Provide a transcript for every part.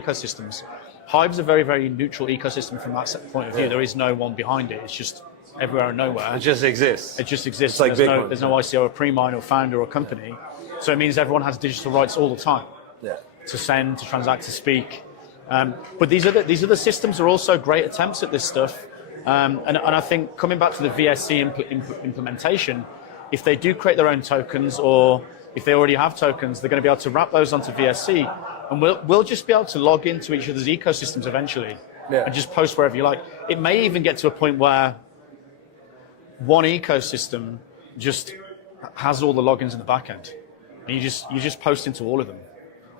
ecosystems. Hive's a very, very neutral ecosystem from that point of view. There is no one behind it. It's just everywhere and nowhere. It just exists. It just exists. It's like there's no ICO or pre-mine or founder or company. So it means everyone has digital rights all the time. Yeah. To send, to transact, to speak. But these are the systems are also great attempts at this stuff. And I think coming back to the VSC implementation, if they do create their own tokens, or if they already have tokens, they're going to be able to wrap those onto VSC, and we'll just be able to log into each other's ecosystems eventually, and just post wherever you like. It may even get to a point where one ecosystem just has all the logins in the back end, and you just post into all of them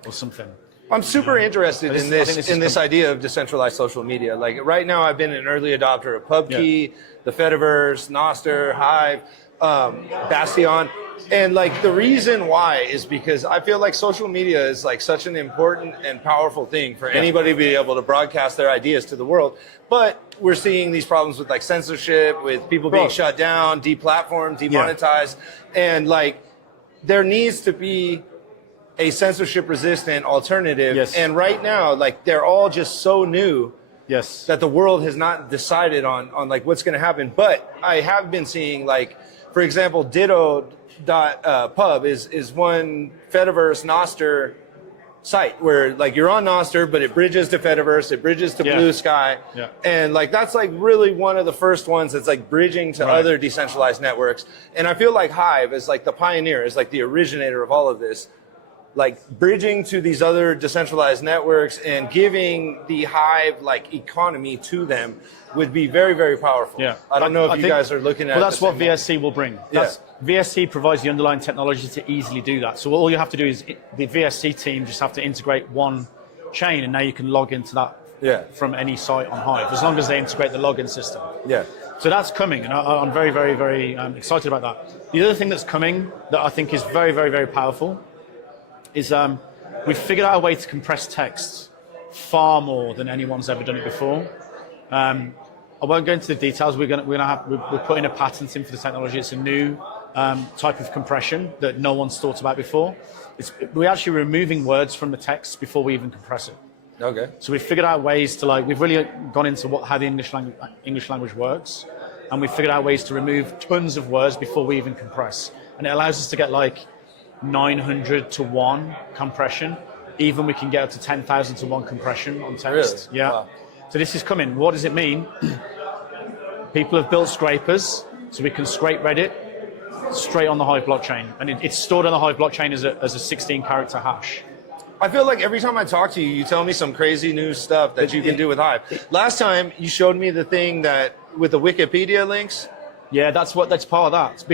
or something. I'm super interested in this idea of decentralized social media. Like right now, I've been an early adopter of PubKey, the Fediverse, Nostr, Hive, Bastion. And like the reason why is because I feel like social media is like such an important and powerful thing for anybody to be able to broadcast their ideas to the world. But we're seeing these problems with like censorship, with people being shut down, deplatformed, demonetized. And like there needs to be a censorship resistant alternative. And right now, like they're all just so new that the world has not decided on like what's going to happen. But I have been seeing like, for example, Ditto.pub is one Fediverse Nostr site where like you're on Nostr, but it bridges to Fediverse, it bridges to Blue Sky. And like that's like really one of the first ones that's like bridging to other decentralized networks. And I feel like Hive is like the pioneer, is like the originator of all of this. Like bridging to these other decentralized networks and giving the Hive like economy to them would be very, very powerful. I don't know if you guys are looking at. Well, that's what VSC will bring. VSC provides the underlying technology to easily do that. So all you have to do is the VSC team just have to integrate one chain, and now you can log into that from any site on Hive, as long as they integrate the login system. So that's coming, and I'm very, very, very excited about that. The other thing that's coming that I think is very, very, very powerful is we've figured out a way to compress text far more than anyone's ever done it before. I won't go into the details. We're putting a patent in for the technology. It's a new type of compression that no one's thought about before. We're actually removing words from the text before we even compress it. So we've figured out ways to we've really gone into how the English language works, and we've figured out ways to remove tons of words before we even compress. And it allows us to get 900 to 1 compression. Even we can get up to 10,000 to 1 compression on text. Wow. So this is coming. What does it mean? People have built scrapers, so we can scrape Reddit straight on the Hive blockchain, and it's stored on the Hive blockchain as a 16-character hash. I feel like every time I talk to you, you tell me some crazy new stuff that you can do with Hive. Last time you showed me the thing that with the Wikipedia links. Yeah, that's part of that.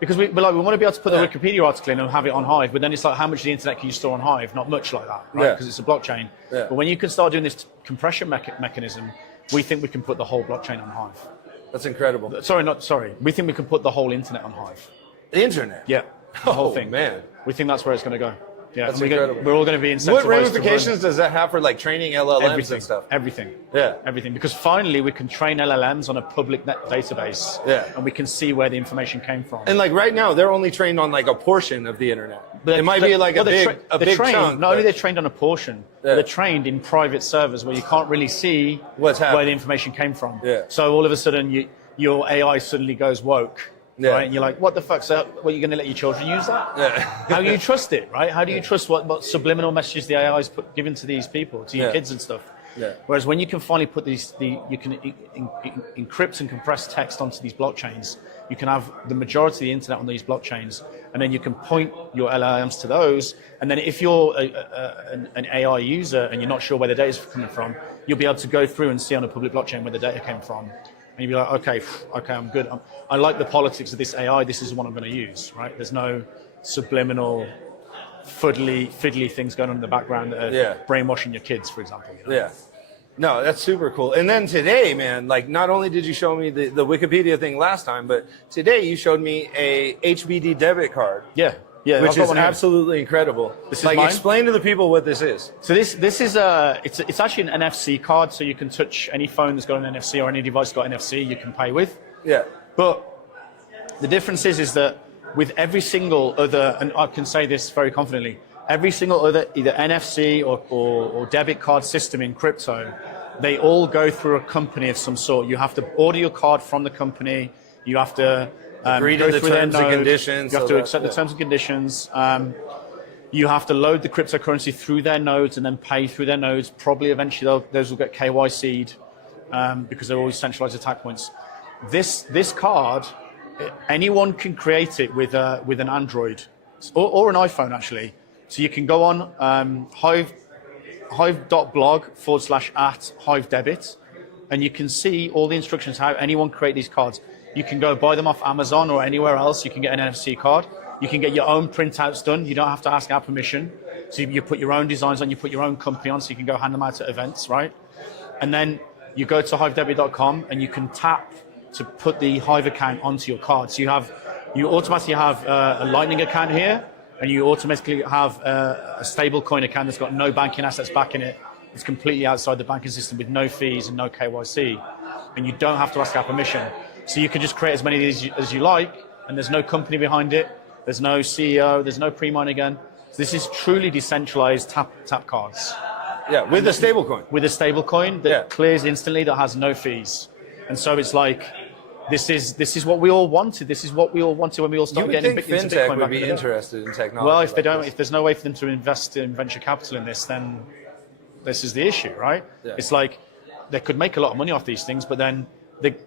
Because we want to be able to put the Wikipedia article in and have it on Hive, but then it's like, how much of the internet can you store on Hive? Not much like that, right? Because it's a blockchain. But when you can start doing this compression mechanism, we think we can put the whole blockchain on Hive. That's incredible. Sorry. We think we can put the whole internet on Hive. The internet? Yeah. The whole thing. Man. We think that's where it's going to go. Yeah, that's incredible. We're all going to be incentivized. What ramifications does that have for training LLMs and stuff? Everything. Yeah. Everything. Because finally we can train LLMs on a public net database. And we can see where the information came from. And right now they're only trained on a portion of the internet. But it might be a big chunk. Not only they're trained on a portion, they're trained in private servers where you can't really see where the information came from. So all of a sudden your AI suddenly goes woke. Right? And you're like, what the fuck? So, what, you're going to let your children use that? How do you trust it, right? How do you trust what subliminal messages the AI is given to these people, to your kids and stuff? Whereas when you can finally put you can encrypt and compress text onto these blockchains, you can have the majority of the internet on these blockchains, and then you can point your LLMs to those. And then if you're an AI user and you're not sure where the data is coming from, you'll be able to go through and see on a public blockchain where the data came from. And you'd be like, okay, I'm good. I like the politics of this AI. This is the one I'm going to use, right? There's no subliminal, fiddly things going on in the background that are brainwashing your kids, for example. No, that's super cool. And then today, man, not only did you show me the Wikipedia thing last time, but today you showed me a HBD debit card. Yeah, which is absolutely incredible. This is mine? Explain to the people what this is. So this is it's actually an NFC card, so you can touch any phone that's got an NFC or any device that's got NFC, you can pay with. But the difference is that with every single other, and I can say this very confidently, every single other either NFC or debit card system in crypto, they all go through a company of some sort. You have to order your card from the company. You have to agree to the terms and conditions. You have to accept the terms and conditions. You have to load the cryptocurrency through their nodes and then pay through their nodes. Probably eventually those will get KYC'd because they're always centralized attack points. This card, anyone can create it with an Android or an iPhone actually. So you can go on hive.blog/@HiveDebit, and you can see all the instructions how anyone create these cards. You can go buy them off Amazon or anywhere else. You can get an NFC card. You can get your own printouts done. You don't have to ask our permission. So you put your own designs on, you put your own company on, so you can go hand them out at events, right? And then you go to hivedebit.com and you can tap to put the Hive account onto your card. So you automatically have a Lightning account here, and you automatically have a stable coin account that's got no banking assets backing it. It's completely outside the banking system with no fees and no KYC. And you don't have to ask our permission. So you can just create as many of these as you like, and there's no company behind it. There's no CEO, there's no pre-mine again. So this is truly decentralized tap cards. Yeah, with a stable coin. With a stable coin that clears instantly, that has no fees. And so it's like, this is what we all wanted. This is what we all wanted when we all started getting into Bitcoin. You would think fintech would be interested in technology. Well, if if there's no way for them to invest in venture capital in this, then this is the issue, right? Yeah. It's like they could make a lot of money off these things, but then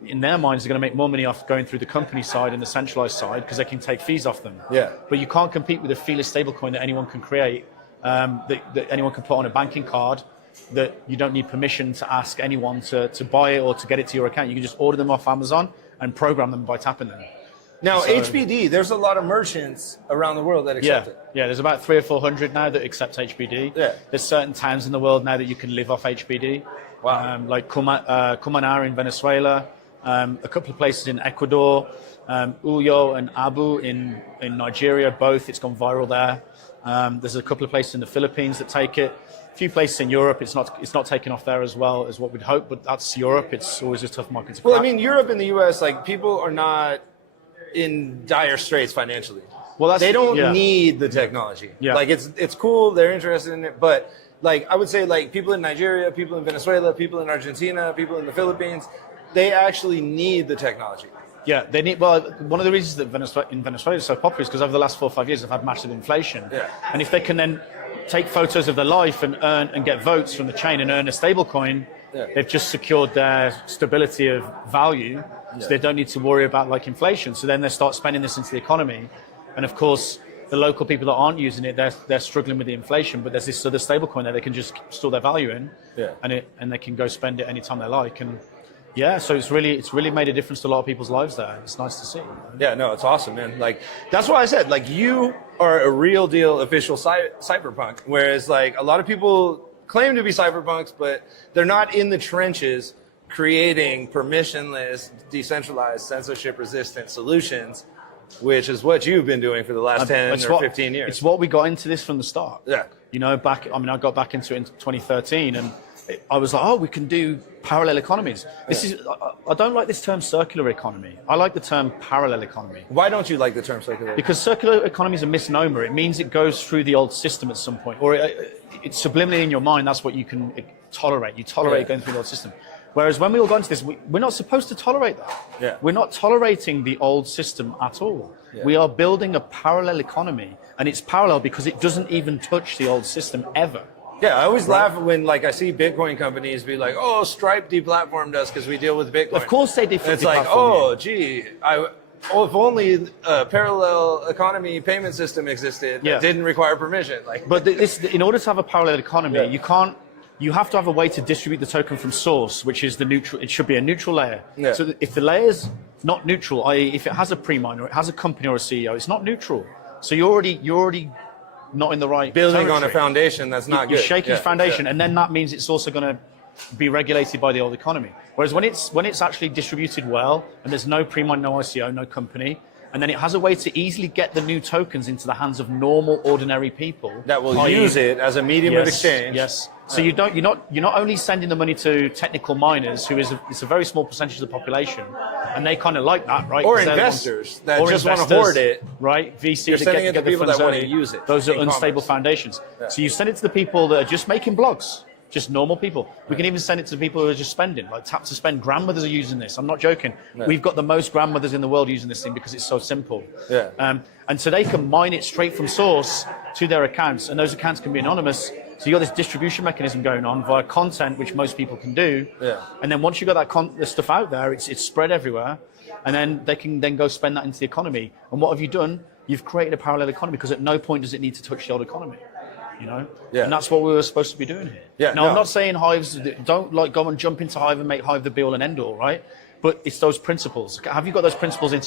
in their minds, they're going to make more money off going through the company side and the centralized side because they can take fees off them. Yeah. But you can't compete with a feeless stablecoin that anyone can create, that anyone can put on a banking card, that you don't need permission to ask anyone to buy it or to get it to your account. You can just order them off Amazon and program them by tapping them. Now, HBD, there's a lot of merchants around the world that accept it. Yeah, there's about 300 or 400 now that accept HBD. Yeah. There's certain towns in the world now that you can live off HBD. Wow. Like Cumaná in Venezuela, a couple of places in Ecuador, Uyo and Abu in Nigeria, both. It's gone viral there. There's a couple of places in the Philippines that take it. A few places in Europe, it's not taken off there as well as what we'd hope, but that's Europe. It's always a tough market to crack. Well, I mean, Europe and the US, like, people are not in dire straits financially. Well, they don't need the technology. Yeah. Like, it's cool, they're interested in it, but like, I would say, like, people in Nigeria, people in Venezuela, people in Argentina, people in the Philippines, they actually need the technology. Yeah, they need. Well, one of the reasons that Venezuela is so popular is because over the last 4 or 5 years they've had massive inflation. Yeah. And if they can then take photos of their life and earn and get votes from the chain and earn a stable coin, they've just secured their stability of value, so they don't need to worry about like inflation. So then they start spending this into the economy, and of course the local people that aren't using it, they're struggling with the inflation. But there's this other stable coin that they can just store their value in, and they can go spend it anytime they like. And yeah, so it's really made a difference to a lot of people's lives there. It's nice to see. Yeah, no, it's awesome, man. Like, that's why I said, like, you are a real deal official cypherpunk, whereas like a lot of people claim to be cypherpunks, but they're not in the trenches creating permissionless, decentralized, censorship-resistant solutions, which is what you've been doing for the last 10 or 15 years. It's what we got into this from the start. Yeah. You know, I got back into it in 2013, and I was like, oh, we can do parallel economies. I don't like this term circular economy. I like the term parallel economy. Why don't you like the term circular? Because circular economy is a misnomer. It means it goes through the old system at some point, or it's subliminally in your mind. That's what you can tolerate. You tolerate going through the old system. Whereas when we all got into this, we're not supposed to tolerate that. Yeah. We're not tolerating the old system at all. Yeah. We are building a parallel economy, and it's parallel because it doesn't even touch the old system ever. Yeah, I always laugh when, like, I see Bitcoin companies be like, "Oh, Stripe deplatformed us because we deal with Bitcoin." Of course they deplatformed. It's like, oh, gee, if only a parallel economy payment system existed that didn't require permission. Like, but in order to have a parallel economy, you have to have a way to distribute the token from source, which is the neutral. It should be a neutral layer. Yeah. So if the layer's not neutral, i.e., if it has a pre-mine or it has a company or a CEO, it's not neutral. So you're already not in the right building territory. On a foundation that's not good. You're shaking foundation, and then that means it's also going to be regulated by the old economy. Whereas when it's actually distributed well, and there's no pre-mine, no ICO, no company, and then it has a way to easily get the new tokens into the hands of normal, ordinary people that will use it as a medium of exchange. Yes, So you're not only sending the money to technical miners, it's a very small percentage of the population, and they kind of like that, right? Or investors that just want to hoard it, right? VCs you're sending it to get the people funds that want early. to use it. Those are unstable foundations. Yeah. So you send it to the people that are just making blogs. Just normal people. We can even send it to people who are just spending, like tap to spend. Grandmothers are using this. I'm not joking. Yeah. We've got the most grandmothers in the world using this thing because it's so simple. Yeah. And so they can mine it straight from source to their accounts, and those accounts can be anonymous. So you got this distribution mechanism going on via content, which most people can do. Yeah. And then once you got the stuff out there, it's spread everywhere, and then they can then go spend that into the economy. And what have you done? You've created a parallel economy because at no point does it need to touch the old economy. You know, and that's what we were supposed to be doing here. Yeah, now, I'm not saying Hives don't like go and jump into Hive and make Hive the be all and end all, right? But it's those principles. Have you got those principles into